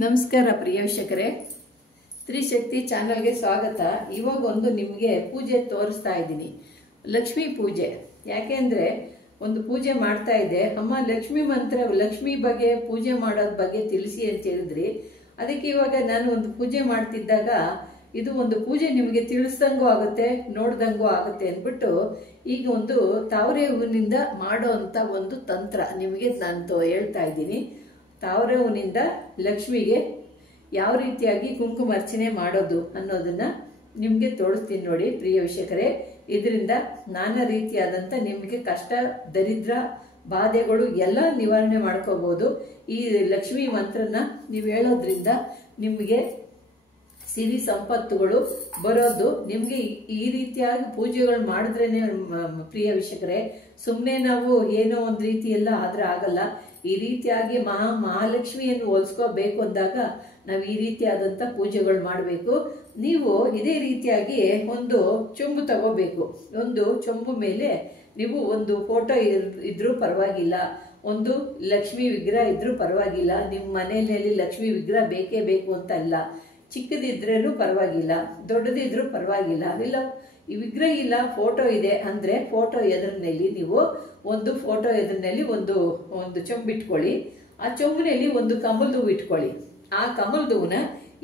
ನಮಸ್ಕಾರ ಪ್ರಿಯ ವೀಕ್ಷಕರೇ, ತ್ರಿಶಕ್ತಿ ಚಾನಲ್ಗೆ ಸ್ವಾಗತ. ಇವಾಗ ಒಂದು ನಿಮಗೆ ಪೂಜೆ ತೋರಿಸ್ತಾ ಇದ್ದೀನಿ, ಲಕ್ಷ್ಮೀ ಪೂಜೆ. ಯಾಕೆಂದ್ರೆ ಒಂದು ಪೂಜೆ ಮಾಡ್ತಾ ಇದ್ದೆ, ಅಮ್ಮ ಲಕ್ಷ್ಮೀ ಮಂತ್ರ, ಲಕ್ಷ್ಮೀ ಬಗ್ಗೆ ಪೂಜೆ ಮಾಡೋದ್ ಬಗ್ಗೆ ತಿಳಿಸಿ ಅಂತ ಹೇಳಿದ್ರಿ. ಅದಕ್ಕೆ ಇವಾಗ ನಾನು ಒಂದು ಪೂಜೆ ಮಾಡ್ತಿದ್ದಾಗ ಇದು ಒಂದು ಪೂಜೆ ನಿಮಗೆ ತಿಳಿಸ್ದಂಗೂ ಆಗುತ್ತೆ, ನೋಡ್ದಂಗೂ ಆಗುತ್ತೆ ಅಂದ್ಬಿಟ್ಟು ಈಗ ಒಂದು ತಾವರೆ ಹೂವಿನಿಂದ ಮಾಡೋ ಅಂತ ಒಂದು ತಂತ್ರ ನಿಮಗೆ ನಾನು ಹೇಳ್ತಾ ಇದ್ದೀನಿ. ತಾವರೆ ಹೂವಿನಿಂದ ಲಕ್ಷ್ಮಿಗೆ ಯಾವ ರೀತಿಯಾಗಿ ಕುಂಕುಮ ಅರ್ಚನೆ ಮಾಡೋದು ಅನ್ನೋದನ್ನ ನಿಮಗೆ ತೋರಿಸ್ತೀನಿ ನೋಡಿ ಪ್ರಿಯ ವೀಕ್ಷಕರೇ. ಇದರಿಂದ ನಾನಾ ರೀತಿಯಾದಂಥ ನಿಮಗೆ ಕಷ್ಟ, ದರಿದ್ರ, ಬಾಧೆಗಳು ಎಲ್ಲ ನಿವಾರಣೆ ಮಾಡ್ಕೋಬಹುದು. ಈ ಲಕ್ಷ್ಮೀ ಮಂತ್ರನ ನೀವು ಹೇಳೋದ್ರಿಂದ ನಿಮಗೆ ಸಿರಿ ಸಂಪತ್ತುಗಳು ಬರೋದು. ನಿಮ್ಗೆ ಈ ರೀತಿಯಾಗಿ ಪೂಜೆಗಳು ಮಾಡಿದ್ರೇನೆ ಪ್ರಿಯ ವೀಕ್ಷಕರೇ. ಸುಮ್ಮನೆ ನಾವು ಏನೋ ಒಂದು ರೀತಿ ಎಲ್ಲ ಆದ್ರೆ ಆಗಲ್ಲ. ಈ ರೀತಿಯಾಗಿ ಮಹಾಲಕ್ಷ್ಮಿಯನ್ನು ಹೋಲಿಸ್ಕೋಬೇಕು ಅಂದಾಗ ನಾವು ಈ ರೀತಿಯಾದಂಥ ಪೂಜೆಗಳು ಮಾಡಬೇಕು. ನೀವು ಇದೇ ರೀತಿಯಾಗಿ ಒಂದು ಚೊಂಬು ತಗೋಬೇಕು. ಒಂದು ಚೊಂಬು ಮೇಲೆ ನೀವು ಒಂದು ಫೋಟೋ ಇದ್ರೂ ಪರವಾಗಿಲ್ಲ, ಒಂದು ಲಕ್ಷ್ಮೀ ವಿಗ್ರಹ ಇದ್ರೂ ಪರವಾಗಿಲ್ಲ. ನಿಮ್ಮ ಮನೆಯಲ್ಲಿ ಲಕ್ಷ್ಮೀ ವಿಗ್ರಹ ಬೇಕೇ ಬೇಕು ಅಂತ ಅಲ್ಲ, ಚಿಕ್ಕದಿದ್ರೇನು ಪರವಾಗಿಲ್ಲ, ದೊಡ್ಡದಿದ್ರೂ ಪರವಾಗಿಲ್ಲ. ಇಲ್ಲ ಈ ವಿಗ್ರಹ ಇಲ್ಲ, ಫೋಟೋ ಇದೆ ಅಂದ್ರೆ ಫೋಟೋ ಎದುರಿನಲ್ಲಿ ನೀವು ಒಂದು ಫೋಟೋ ಎದುರಿನಲ್ಲಿ ಒಂದು ಚೊಂಬು ಇಟ್ಕೊಳ್ಳಿ. ಆ ಚೊಂಬಿನಲ್ಲಿ ಒಂದು ಕಮಲದ ಹೂವು ಇಟ್ಕೊಳ್ಳಿ. ಆ ಕಮಲದ ಹೂವನ್ನ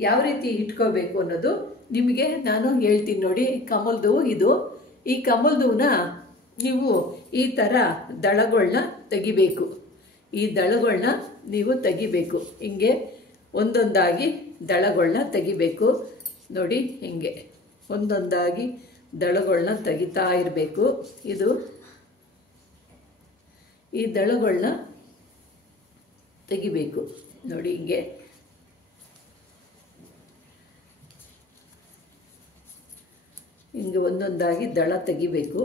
ಯಾವ ರೀತಿ ಇಟ್ಕೋಬೇಕು ಅನ್ನೋದು ನಿಮಗೆ ನಾನು ಹೇಳ್ತೀನಿ ನೋಡಿ. ಕಮಲದ ಹೂವು ಇದು. ಈ ಕಮಲದ ಹೂವನ್ನ ನೀವು ಈ ತರ ದಳಗಳನ್ನ ತೆಗಿಬೇಕು. ಈ ದಳಗಳನ್ನ ನೀವು ತೆಗಿಬೇಕು. ಹಿಂಗೆ ಒಂದೊಂದಾಗಿ ದಳಗಳನ್ನ ತೆಗಿಬೇಕು ನೋಡಿ. ಹಿಂಗೆ ಒಂದೊಂದಾಗಿ ದಳಗಳನ್ನ ತೆಗಿತಾ ಇರಬೇಕು. ಇದು ಈ ದಳಗಳನ್ನ ತೆಗಿಬೇಕು ನೋಡಿ. ಹಿಂಗೆ ಹಿಂಗೆ ಒಂದೊಂದಾಗಿ ದಳ ತೆಗಿಬೇಕು.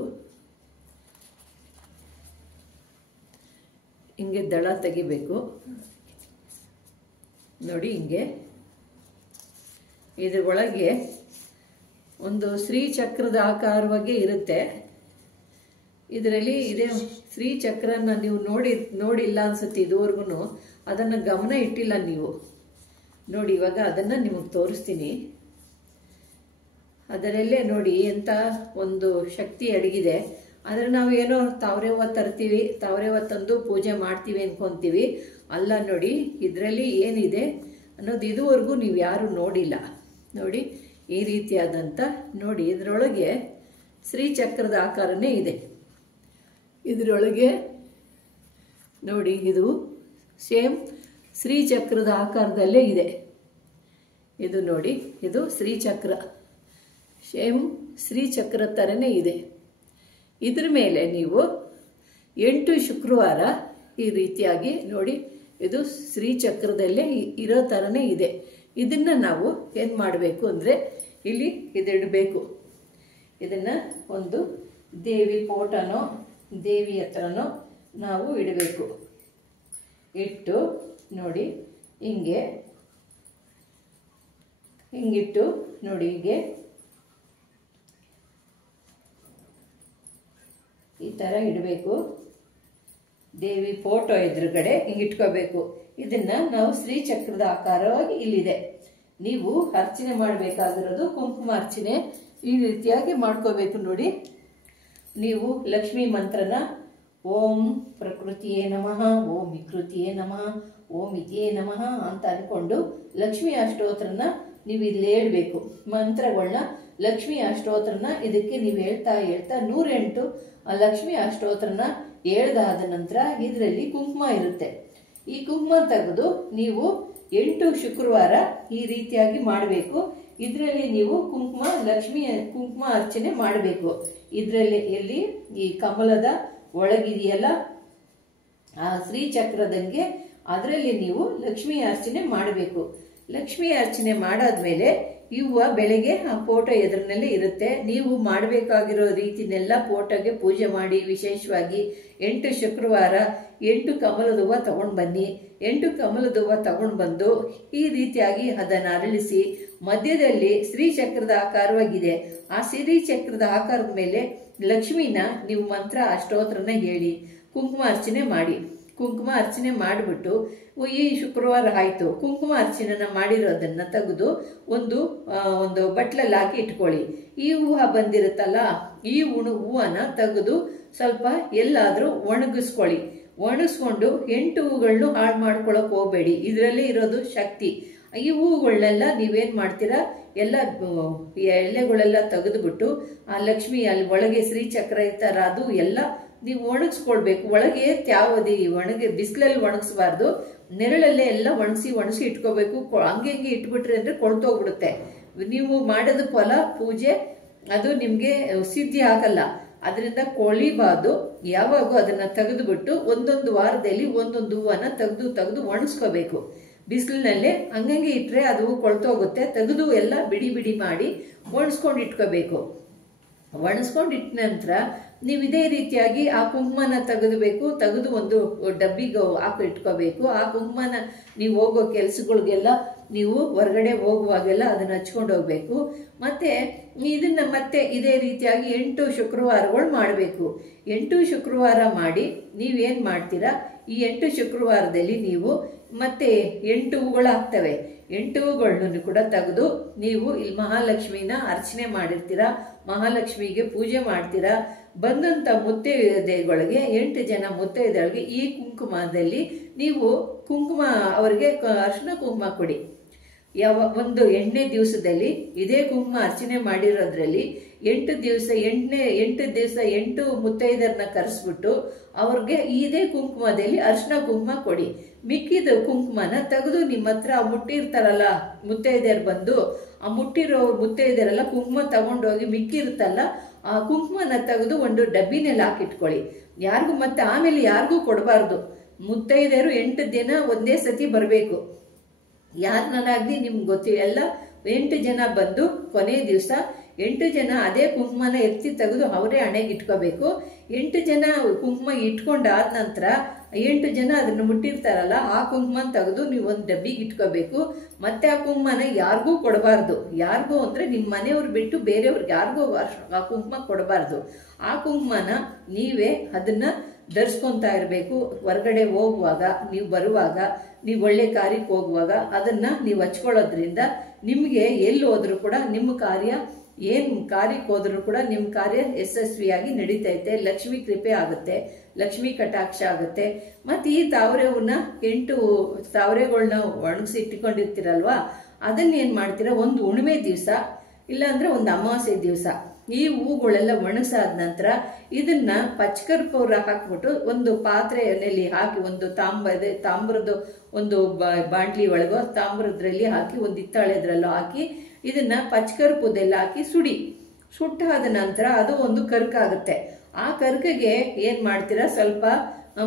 ಹಿಂಗೆ ದಳ ತೆಗಿಬೇಕು ನೋಡಿ. ಹಿಂಗೆ ಇದ್ರ ಒಳಗೆ ಒಂದು ಶ್ರೀಚಕ್ರದ ಆಕಾರವಾಗಿ ಇರುತ್ತೆ. ಇದರಲ್ಲಿ ಇದೇ ಶ್ರೀಚಕ್ರನ ನೀವು ನೋಡಿಲ್ಲ ಅನ್ಸುತ್ತೆ ಇದುವರೆಗೂ. ಅದನ್ನು ಗಮನ ಇಟ್ಟಿಲ್ಲ ನೀವು ನೋಡಿ. ಇವಾಗ ಅದನ್ನ ನಿಮಗೆ ತೋರಿಸ್ತೀನಿ. ಅದರಲ್ಲೇ ನೋಡಿ ಎಂತ ಒಂದು ಶಕ್ತಿ ಅಡಗಿದೆ. ಆದರೆ ನಾವು ಏನೋ ತಾವರೆ ಹೂವು ತರ್ತೀವಿ, ತಾವರೆ ಹೂವು ತಂದು ಪೂಜೆ ಮಾಡ್ತೀವಿ ಅನ್ಕೊಂತೀವಿ. ಅಲ್ಲ ನೋಡಿ, ಇದರಲ್ಲಿ ಏನಿದೆ ಅನ್ನೋದು ಇದುವರೆಗೂ ನೀವು ಯಾರು ನೋಡಿಲ್ಲ ನೋಡಿ. ಈ ರೀತಿಯಾದಂಥ ನೋಡಿ, ಇದರೊಳಗೆ ಶ್ರೀಚಕ್ರದ ಆಕಾರನೇ ಇದೆ. ಇದರೊಳಗೆ ನೋಡಿ, ಇದು ಸೇಮ್ ಶ್ರೀಚಕ್ರದ ಆಕಾರದಲ್ಲೇ ಇದೆ. ಇದು ನೋಡಿ, ಇದು ಶ್ರೀಚಕ್ರ, ಸೇಮ್ ಶ್ರೀಚಕ್ರ ಥರನೇ ಇದೆ. ಇದ್ರ ಮೇಲೆ ನೀವು 8 ಶುಕ್ರವಾರ ಈ ರೀತಿಯಾಗಿ ನೋಡಿ, ಇದು ಶ್ರೀಚಕ್ರದಲ್ಲೇ ಇರೋ ಥರನೇ ಇದೆ. ಇದನ್ನ ನಾವು ಏನು ಮಾಡಬೇಕು ಅಂದರೆ ಇಲ್ಲಿ ಇದಿಡಬೇಕು. ಇದನ್ನ ಒಂದು ದೇವಿ ಫೋಟೋನೋ ದೇವಿ ಹತ್ರನೋ ನಾವು ಇಡಬೇಕು. ಇಟ್ಟು ನೋಡಿ ಹಿಂಗೆ ಹಿಂಗಿಟ್ಟು ನೋಡಿ, ಹೀಗೆ ಈ ಥರ ಇಡಬೇಕು. ದೇವಿ ಫೋಟೋ ಎದುರುಗಡೆ ಹಿಂಗೆ ಇಟ್ಕೋಬೇಕು. ಇದನ್ನ ನಾವು ಶ್ರೀಚಕ್ರದ ಆಕಾರವಾಗಿ ಇಲ್ಲಿದೆ. ನೀವು ಅರ್ಚನೆ ಮಾಡಬೇಕಾಗಿರೋದು ಕುಂಕುಮ ಅರ್ಚನೆ ಈ ರೀತಿಯಾಗಿ ಮಾಡ್ಕೋಬೇಕು ನೋಡಿ. ನೀವು ಲಕ್ಷ್ಮೀ ಮಂತ್ರನ ಓಂ ಪ್ರಕೃತಿಯೇ ನಮಃ, ಓಂ ವಿಕೃತಿಯೇ ನಮಃ, ಓಂ ಇತಿಯೇ ನಮಃ ಅಂತ ಅನ್ಕೊಂಡು ಲಕ್ಷ್ಮೀ ಅಷ್ಟೋತ್ರನ ನೀವು ಇಲ್ಲಿ ಹೇಳ್ಬೇಕು. ಮಂತ್ರಗಳನ್ನ ಲಕ್ಷ್ಮೀ ಅಷ್ಟೋತ್ರನ ಇದಕ್ಕೆ ನೀವು ಹೇಳ್ತಾ 108 ಲಕ್ಷ್ಮೀ ಅಷ್ಟೋತ್ರನ ಹೇಳ್ದಾದ ನಂತರ ಇದರಲ್ಲಿ ಕುಂಕುಮ ಇರುತ್ತೆ. ಈ ಕುಂಕುಮ ತೆಗೆದು ನೀವು 8 ಶುಕ್ರವಾರ ಈ ರೀತಿಯಾಗಿ ಮಾಡಬೇಕು. ಇದರಲ್ಲಿ ನೀವು ಲಕ್ಷ್ಮಿ ಕುಂಕುಮ ಅರ್ಚನೆ ಮಾಡಬೇಕು. ಇದರಲ್ಲಿ ಎಲ್ಲಿ ಈ ಕಮಲದ ಒಳಗಿದೆಯಲ್ಲ ಆ ಶ್ರೀಚಕ್ರದಂಗೆ, ಅದರಲ್ಲಿ ನೀವು ಲಕ್ಷ್ಮಿ ಅರ್ಚನೆ ಮಾಡಬೇಕು. ಲಕ್ಷ್ಮಿ ಅರ್ಚನೆ ಮಾಡಾದ್ಮೇಲೆ ಈ ಹೂವು ಬೆಳಗ್ಗೆ ಆ ಫೋಟೋ ಎದುರಿನಲ್ಲೇ ಇರುತ್ತೆ. ನೀವು ಮಾಡಬೇಕಾಗಿರೋ ರೀತಿನೆಲ್ಲ ಫೋಟೋಗೆ ಪೂಜೆ ಮಾಡಿ. ವಿಶೇಷವಾಗಿ 8 ಶುಕ್ರವಾರ 8 ಕಮಲದ ಹೂವು ತಗೊಂಡು ಬನ್ನಿ. 8 ಕಮಲದ ಹೂವು ತಗೊಂಡು ಬಂದು ಈ ರೀತಿಯಾಗಿ ಅದನ್ನು ಅರಳಿಸಿ ಮಧ್ಯದಲ್ಲಿ ಶ್ರೀಚಕ್ರದ ಆಕಾರವಾಗಿದೆ. ಆ ಶ್ರೀಚಕ್ರದ ಆಕಾರದ ಮೇಲೆ ಲಕ್ಷ್ಮಿನ ನೀವು ಮಂತ್ರ ಅಷ್ಟೋತ್ರನ ಹೇಳಿ ಕುಂಕುಮ ಅರ್ಚನೆ ಮಾಡಿ. ಕುಂಕುಮ ಅರ್ಚನೆ ಮಾಡಿಬಿಟ್ಟು ಈ ಶುಕ್ರವಾರ ಆಯಿತು, ಕುಂಕುಮ ಅರ್ಚನೆನ ಮಾಡಿರೋದನ್ನು ತೆಗೆದು ಒಂದು ಬಟ್ಲಲ್ಲಿ ಹಾಕಿ ಇಟ್ಕೊಳ್ಳಿ. ಈ ಹೂವು ಬಂದಿರುತ್ತಲ್ಲ, ಈ ಹೂವನ್ನ ತೆಗೆದು ಸ್ವಲ್ಪ ಎಲ್ಲಾದರೂ ಒಣಗಿಸ್ಕೊಳ್ಳಿ. ಒಣಗಿಸ್ಕೊಂಡು 8 ಹೂಗಳನ್ನೂ ಹಾಳು ಮಾಡ್ಕೊಳಕ್ ಹೋಗ್ಬೇಡಿ, ಇದರಲ್ಲಿ ಇರೋದು ಶಕ್ತಿ. ಈ ಹೂವುಗಳನ್ನೆಲ್ಲ ನೀವೇನು ಮಾಡ್ತೀರಾ, ಎಲ್ಲ ಎಲೆಗಳೆಲ್ಲ ತೆಗೆದುಬಿಟ್ಟು ಆ ಲಕ್ಷ್ಮಿ ಅಲ್ಲಿ ಒಳಗೆ ಶ್ರೀಚಕ್ರ ಇರ್ತಾರ ಅದು ಎಲ್ಲ ನೀವು ಒಣಗಿಸ್ಕೊಳ್ಬೇಕು. ಒಳಗೆ ತ್ಯಾವದಿ ಬಿಸಿಲಲ್ಲಿ ಒಣಗಿಸ್ಬಾರ್ದು, ನೆರಳಲ್ಲೇ ಎಲ್ಲ ಒಣಗಿಸಿ ಇಟ್ಕೋಬೇಕು. ಹಂಗೆ ಇಟ್ಬಿಟ್ರಿ ಅಂದ್ರೆ ಕೊಳ್ತೋಗ್ಬಿಡುತ್ತೆ. ನೀವು ಮಾಡೋದು ಫಲ ಪೂಜೆ ಅದು ನಿಮ್ಗೆ ಸಿದ್ಧಿ ಆಗಲ್ಲ. ಅದರಿಂದ ಕೊಳಿಬಾರ್ದು. ಯಾವಾಗೂ ಅದನ್ನ ತೆಗೆದುಬಿಟ್ಟು ಒಂದೊಂದು ವಾರದಲ್ಲಿ ಒಂದೊಂದು ಹೂವನ್ನ ತೆಗೆದು ಒಣಗಿಸ್ಕೋಬೇಕು. ಬಿಸಿಲಿನಲ್ಲೇ ಹಂಗಂಗೆ ಇಟ್ರೆ ಅದು ಕೊಳ್ತೋಗುತ್ತೆ. ತೆಗೆದು ಎಲ್ಲ ಬಿಡಿ ಮಾಡಿ ಒಣಸ್ಕೊಂಡು ಇಟ್ಕೋಬೇಕು. ಒಣಸ್ಕೊಂಡಿಟ್ಟ ನಂತರ ನೀವು ಇದೇ ರೀತಿಯಾಗಿ ಆ ಕುಂಕುಮನ ತೆಗೆದು ಒಂದು ಡಬ್ಬಿಗೆ ಹಾಕಿ ಇಟ್ಕೋಬೇಕು. ಆ ಕುಂಕುಮನ ನೀವು ಹೋಗೋ ಕೆಲ್ಸಗಳಿಗೆಲ್ಲ ನೀವು ಹೊರಗಡೆ ಹೋಗುವಾಗೆಲ್ಲ ಅದನ್ನ ಹಚ್ಕೊಂಡು ಹೋಗ್ಬೇಕು. ಮತ್ತೆ ಇದನ್ನ ಮತ್ತೆ ಇದೇ ರೀತಿಯಾಗಿ 8 ಶುಕ್ರವಾರಗಳು ಮಾಡಬೇಕು. 8 ಶುಕ್ರವಾರ ಮಾಡಿ ನೀವೇನ್ ಮಾಡ್ತೀರಾ, ಈ 8 ಶುಕ್ರವಾರದಲ್ಲಿ ನೀವು ಮತ್ತೆ 8 ಹೂಗಳು ಆಗ್ತವೆ. 8 ಹೂಗಳನ್ನು ಕೂಡ ತೆಗೆದು ನೀವು ಇಲ್ಲಿ ಮಹಾಲಕ್ಷ್ಮಿನ ಅರ್ಚನೆ ಮಾಡಿರ್ತೀರಾ, ಮಹಾಲಕ್ಷ್ಮಿಗೆ ಪೂಜೆ ಮಾಡ್ತೀರಾ. ಬಂದಂತ ಮುತ್ತೈದೆಗಳಿಗೆ 8 ಜನ ಮುತ್ತೈದೆಗಳಿಗೆ ಈ ಕುಂಕುಮದಲ್ಲಿ ನೀವು ಕುಂಕುಮ ಅವರಿಗೆ ಅರ್ಶಿನ ಕುಂಕುಮ ಕೊಡಿ. ಒಂದು 8ನೇ ದಿವಸದಲ್ಲಿ ಇದೇ ಕುಂಕುಮ ಅರ್ಚನೆ ಮಾಡಿರೋದ್ರಲ್ಲಿ 8 ದಿವಸ 8 ಮುತ್ತೈದರನ್ನ ಕರೆಸ್ಬಿಟ್ಟು ಅವ್ರಿಗೆ ಇದೇ ಕುಂಕುಮದಲ್ಲಿ ಅರ್ಶಿನ ಕುಂಕುಮ ಕೊಡಿ. ಮಿಕ್ಕಿದ ಕುಂಕುಮನ ತೆಗೆದು ನಿಮ್ಮ ಹತ್ರ ಮುಟ್ಟಿರ್ತಾರಲ್ಲ ಮುತ್ತೈದೆಯರು ಬಂದು, ಆ ಮುಟ್ಟಿರೋ ಮುತ್ತೈದೆಯರೆಲ್ಲ ಕುಂಕುಮ ತಗೊಂಡೋಗಿ ಮಿಕ್ಕಿರುತ್ತಲ್ಲ ಆ ಕುಂಕುಮನ ತೆಗೆದು ಒಂದು ಡಬ್ಬಿನಲ್ಲಿ ಹಾಕಿಟ್ಕೊಳ್ಳಿ. ಮತ್ತೆ ಆಮೇಲೆ ಯಾರಿಗೂ ಕೊಡಬಾರ್ದು. ಮುತ್ತೈದೆಯರು 8 ದಿನ ಒಂದೇ ಸತಿ ಬರಬೇಕು. ಯಾರನ್ನಾಗ್ಲಿ ನಿಮ್ಗೆ ಗೊತ್ತಿಲ್ಲ, ಎಲ್ಲ 8 ಜನ ಬಂದು ಕೊನೆ ದಿವಸ 8 ಜನ ಅದೇ ಕುಂಕುಮನ ಎತ್ತಿ ತೆಗೆದು ಅವರೇ ಹಣೆಗೆ ಇಟ್ಕೋಬೇಕು. 8 ಜನ ಕುಂಕುಮ ಇಟ್ಕೊಂಡಾದ ನಂತರ 8 ಜನ ಅದನ್ನು ಮುಟ್ಟಿರ್ತಾರಲ್ಲ ಆ ಕುಂಕುಮ ತೆಗೆದು ನೀವು ಒಂದು ಡಬ್ಬಿಗೆ ಇಟ್ಕೋಬೇಕು. ಮತ್ತೆ ಆ ಕುಂಕುಮನ ಯಾರಿಗೂ ಕೊಡಬಾರ್ದು. ಯಾರಿಗೂ ಅಂದ್ರೆ ನಿಮ್ಮ ಮನೆಯವ್ರು ಬಿಟ್ಟು ಬೇರೆಯವ್ರಿಗೆ ಯಾರಿಗೂ ಆ ಕುಂಕುಮ ಕೊಡಬಾರ್ದು. ಆ ಕುಂಕುಮನ ನೀವೇ ಅದನ್ನ ಧರಿಸ್ಕೊಂತಾ ಇರಬೇಕು. ಹೊರಗಡೆ ಹೋಗುವಾಗ, ನೀವು ಬರುವಾಗ, ನೀವು ಒಳ್ಳೆ ಕಾರ್ಯಕ್ಕೆ ಹೋಗುವಾಗ ಅದನ್ನ ನೀವು ಹಚ್ಕೊಳ್ಳೋದ್ರಿಂದ ನಿಮ್ಗೆ ಎಲ್ಲಿ ಹೋದ್ರು ಕೂಡ ನಿಮ್ಮ ಕಾರ್ಯ ಏನ್ ಕಾರ್ಯಕ್ಕೆ ಹೋದ್ರು ಕೂಡ ನಿಮ್ಮ ಕಾರ್ಯ ಯಶಸ್ವಿಯಾಗಿ ನಡೀತೈತೆ. ಲಕ್ಷ್ಮಿ ಕೃಪೆ ಆಗುತ್ತೆ, ಲಕ್ಷ್ಮಿ ಕಟಾಕ್ಷ ಆಗುತ್ತೆ. ಮತ್ತೆ ಈ ತಾವರೆ ಹೂವನ್ನ 8 ತಾವರೆಗಳನ್ನ ಒಣಗಿಸಿ ಇಟ್ಕೊಂಡಿರ್ತೀರಲ್ವಾ, ಅದನ್ನ ಏನ್ ಮಾಡ್ತೀರಾ, ಒಂದು ಹುಣ್ಣಿಮೆ ದಿವಸ ಇಲ್ಲಾಂದ್ರೆ ಒಂದು ಅಮಾವಾಸ್ಯೆ ದಿವಸ ಈ ಹೂಗಳೆಲ್ಲ ಒಣಗಿಸಾದ ನಂತರ ಇದನ್ನ ಪಚ್ಚಕರ್ಪೂರ ಹಾಕ್ಬಿಟ್ಟು ಒಂದು ಪಾತ್ರೆಯಲ್ಲಿ ಹಾಕಿ, ಒಂದು ತಾಮ್ರದ ಒಂದು ಬಾಂಡ್ಲಿ ಒಳಗೋ ತಾಮ್ರದ್ರಲ್ಲಿ ಹಾಕಿ, ಒಂದು ಹಿತ್ತಾಳೆದ್ರಲ್ಲೂ ಹಾಕಿ ಇದನ್ನ ಪಚ್ಚಕರ್ಪೂರದಲ್ಲಿ ಹಾಕಿ ಸುಟ್ಟಾದ ನಂತರ ಅದು ಒಂದು ಕರ್ಕಾಗುತ್ತೆ. ಆ ಕರ್ಕಗೆ ಏನ್ ಮಾಡ್ತೀರಾ, ಸ್ವಲ್ಪ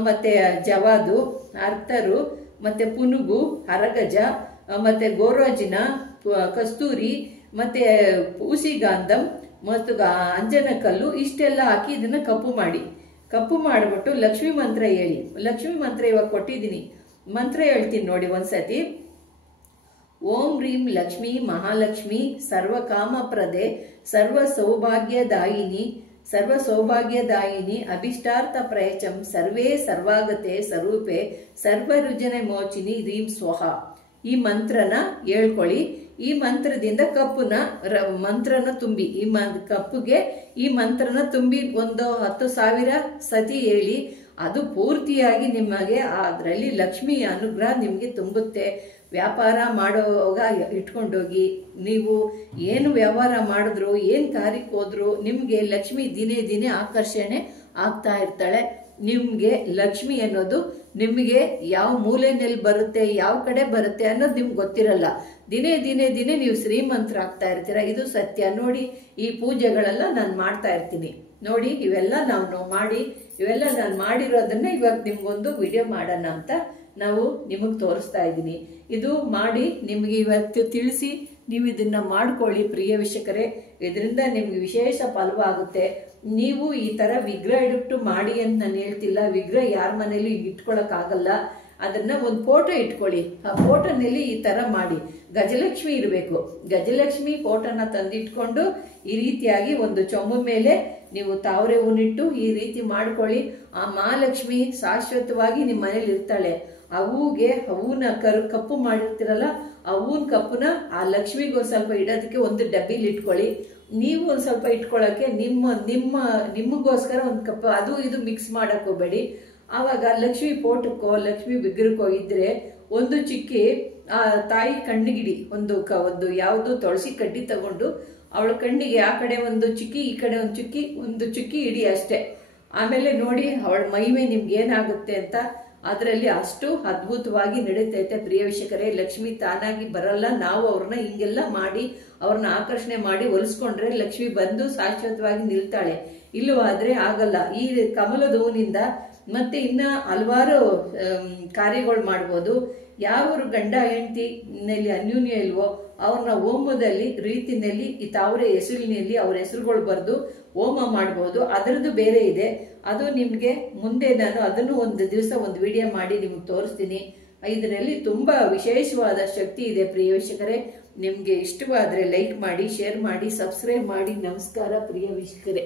ಮತ್ತೆ ಜವಾದು, ಅರ್ತರು, ಮತ್ತೆ ಪುನುಗು, ಅರಗಜ, ಮತ್ತೆ ಗೋರೋಜಿನ, ಕಸ್ತೂರಿ, ಮತ್ತೆ ಉಸಿಗಾಂಧಂ ಮತ್ತು ಅಂಜನಕಲ್ಲು ಇಷ್ಟೆಲ್ಲ ಹಾಕಿ ಇದನ್ನ ಕಪ್ಪು ಮಾಡಿಬಿಟ್ಟು ಲಕ್ಷ್ಮೀ ಮಂತ್ರ ಹೇಳಿ. ಲಕ್ಷ್ಮೀ ಮಂತ್ರ ಇವಾಗ ಕೊಟ್ಟಿದ್ದೀನಿ, ಮಂತ್ರ ಹೇಳ್ತೀನಿ ನೋಡಿ ಒಂದ್ಸತಿ. ಓಂ ರೀಂ ಲಕ್ಷ್ಮೀ ಮಹಾಲಕ್ಷ್ಮಿ ಸರ್ವಕಾಮಪ್ರದೆ ಸರ್ವಸೌಭಾಗ್ಯದಾಯಿನಿ ಅಭಿಷ್ಟಾರ್ಥ ಪ್ರಯಚಂ ಸರ್ವೇ ಸರ್ವಾಗತೆ ಸ್ವರೂಪೆ ಸರ್ವರುಜನ ಮೋಚಿನಿ ರೀಂ ಸ್ವಹ. ಈ ಮಂತ್ರನ ಹೇಳ್ಕೊಳ್ಳಿ. ಈ ಮಂತ್ರದಿಂದ ಮಂತ್ರನ ತುಂಬಿ, ಕಪ್ಪುಗೆ ಈ ಮಂತ್ರನ ತುಂಬಿ ಒಂದು 10,000 ಸತಿ ಹೇಳಿ. ಅದು ಪೂರ್ತಿಯಾಗಿ ನಿಮಗೆ ಅದರಲ್ಲಿ ಲಕ್ಷ್ಮಿಯ ಅನುಗ್ರಹ ನಿಮಗೆ ತುಂಬುತ್ತೆ. ವ್ಯಾಪಾರ ಮಾಡೋವಾಗ ಇಟ್ಕೊಂಡೋಗಿ, ನೀವು ಏನು ವ್ಯವಹಾರ ಮಾಡಿದ್ರು, ಏನು ಕಾರ್ಯಕ್ಕೆ ಹೋದ್ರು ನಿಮಗೆ ಲಕ್ಷ್ಮಿ ದಿನೇ ಆಕರ್ಷಣೆ ಆಗ್ತಾ ಇರ್ತಾಳೆ. ನಿಮ್ಗೆ ಲಕ್ಷ್ಮಿ ಅನ್ನೋದು ನಿಮಗೆ ಯಾವ ಮೂಲೆಯಲ್ಲಿ ಬರುತ್ತೆ, ಯಾವ ಕಡೆ ಬರುತ್ತೆ ಅನ್ನೋದು ನಿಮ್ಗೆ ಗೊತ್ತಿರಲ್ಲ. ದಿನೇ ನೀವು ಶ್ರೀಮಂತರ ಆಗ್ತಾ ಇರ್ತೀರ. ಇದು ಸತ್ಯ. ನೋಡಿ, ಈ ಪೂಜೆಗಳೆಲ್ಲ ನಾನು ಮಾಡ್ತಾ ಇರ್ತೀನಿ ನೋಡಿ. ಇವೆಲ್ಲ ಇವೆಲ್ಲ ನಾನು ಮಾಡಿರೋದನ್ನ ಇವಾಗ ನಿಮ್ಗೊಂದು ವಿಡಿಯೋ ಮಾಡೋಣ ಅಂತ ನಾವು ನಿಮಗೆ ತೋರಿಸ್ತಾ ಇದ್ದೀನಿ. ಇದು ಮಾಡಿ ನಿಮ್ಗೆ ಇವತ್ತು ತಿಳಿಸಿ ನೀವು ಇದನ್ನ ಮಾಡ್ಕೊಳ್ಳಿ ಪ್ರಿಯ ವೀಕ್ಷಕರೇ. ಇದರಿಂದ ನಿಮ್ಗೆ ವಿಶೇಷ ಫಲವಾಗುತ್ತೆ. ನೀವು ಈ ತರ ವಿಗ್ರಹ ಇಟ್ಟು ಮಾಡಿ ಅಂತ ನಾನು ಹೇಳ್ತಿಲ್ಲ. ವಿಗ್ರಹ ಯಾರ ಮನೇಲಿ ಇಟ್ಕೊಳಕ್ ಆಗಲ್ಲ. ಅದನ್ನ ಒಂದು ಫೋಟೋ ಇಟ್ಕೊಳ್ಳಿ. ಆ ಫೋಟೋನಲ್ಲಿ ಈ ತರ ಮಾಡಿ, ಗಜಲಕ್ಷ್ಮಿ ಇರಬೇಕು. ಗಜಲಕ್ಷ್ಮಿ ಫೋಟೋನ ತಂದಿಟ್ಕೊಂಡು ಈ ರೀತಿಯಾಗಿ ಒಂದು ಚೊಂಬು ಮೇಲೆ ನೀವು ತಾವರೆ ಹೂನಿಟ್ಟು ಈ ರೀತಿ ಮಾಡ್ಕೊಳ್ಳಿ. ಆ ಮಹಾಲಕ್ಷ್ಮಿ ಶಾಶ್ವತವಾಗಿ ನಿಮ್ಮ ಮನೇಲಿ ಇರ್ತಾಳೆ. ಆ ಹೂಗೆ ಹೂನ ಕಪ್ಪು ಮಾಡಿರ್ತೀರಲ್ಲ, ಆ ಹೂವಿನ ಕಪ್ಪುನ ಆ ಲಕ್ಷ್ಮಿಗೂ ಸ್ವಲ್ಪ ಇಡೋದಕ್ಕೆ ಒಂದು ಡಬ್ಬಿಲಿ ಇಟ್ಕೊಳ್ಳಿ. ನೀವು ಒಂದು ಸ್ವಲ್ಪ ಇಟ್ಕೊಳ್ಳೋಕೆ ನಿಮಗೋಸ್ಕರ ಒಂದು ಕಪ್, ಅದು ಇದು ಮಿಕ್ಸ್ ಮಾಡಕ್ ಹೋಗ್ಬೇಡಿ. ಆವಾಗ ಲಕ್ಷ್ಮಿ ಫೋಟೋಕ್ಕೋ ಲಕ್ಷ್ಮಿ ವಿಗ್ರಹಕ್ಕೋ ಇದ್ರೆ ಒಂದು ಚಿಕ್ಕಿ ಆ ತಾಯಿ ಕಣ್ಣಿಗಿಡಿ, ಒಂದು ಯಾವುದು ತುಳಸಿ ಕಡ್ಡಿ ತಗೊಂಡು ಅವಳ ಕಣ್ಣಿಗೆ ಆ ಕಡೆ ಒಂದು ಚುಕ್ಕಿ, ಈ ಕಡೆ ಒಂದು ಚುಕ್ಕಿ ಇಡಿ ಅಷ್ಟೇ. ಆಮೇಲೆ ನೋಡಿ ಅವಳ ಮೈಮೆ ನಿಮ್ಗೆ ಏನಾಗುತ್ತೆ ಅಂತ. ಅದರಲ್ಲಿ ಅಷ್ಟು ಅದ್ಭುತವಾಗಿ ನಡೀತೈತೆ ಪ್ರಿಯ ವೀಕ್ಷಕರೇ. ಲಕ್ಷ್ಮಿ ತಾನಾಗಿ ಬರಲ್ಲ, ನಾವು ಅವ್ರನ್ನ ಹಿಂಗೆಲ್ಲ ಮಾಡಿ ಅವ್ರನ್ನ ಆಕರ್ಷಣೆ ಮಾಡಿ ಹೊಲಿಸ್ಕೊಂಡ್ರೆ ಲಕ್ಷ್ಮಿ ಬಂದು ಶಾಶ್ವತವಾಗಿ ನಿಲ್ತಾಳೆ. ಇಲ್ಲವಾದ್ರೆ ಆಗಲ್ಲ. ಈ ಕಮಲದ ಹೂವಿನಿಂದ ಮತ್ತೆ ಇನ್ನ ಹಲವಾರು ಕಾರ್ಯಗಳು ಮಾಡ್ಬೋದು. ಯಾವರು ಗಂಡ ಹೆಂಡತಿನಲ್ಲಿ ಅನ್ಯೂನ್ಯ ಇಲ್ವೋ ಅವ್ರನ್ನ ಹೋಮದಲ್ಲಿ ರೀತಿನಲ್ಲಿ ಈ ತಾವರೆ ಹೆಸರಿನಲ್ಲಿ ಅವ್ರ ಹೆಸರುಗಳು ಬರೆದು ಹೋಮ ಮಾಡ್ಬೋದು. ಅದರದ್ದು ಬೇರೆ ಇದೆ, ಅದು ನಿಮ್ಗೆ ಮುಂದೆ ನಾನು ಅದನ್ನು ಒಂದು ದಿವಸ ಒಂದು ವಿಡಿಯೋ ಮಾಡಿ ನಿಮ್ಗೆ ತೋರಿಸ್ತೀನಿ. ಇದರಲ್ಲಿ ತುಂಬಾ ವಿಶೇಷವಾದ ಶಕ್ತಿ ಇದೆ ಪ್ರಿಯ ವೀಕ್ಷಕರೇ. ನಿಮ್ಗೆ ಇಷ್ಟವಾದ್ರೆ ಲೈಕ್ ಮಾಡಿ, ಶೇರ್ ಮಾಡಿ, ಸಬ್ಸ್ಕ್ರೈಬ್ ಮಾಡಿ. ನಮಸ್ಕಾರ ಪ್ರಿಯ ವೀಕ್ಷಕರೇ.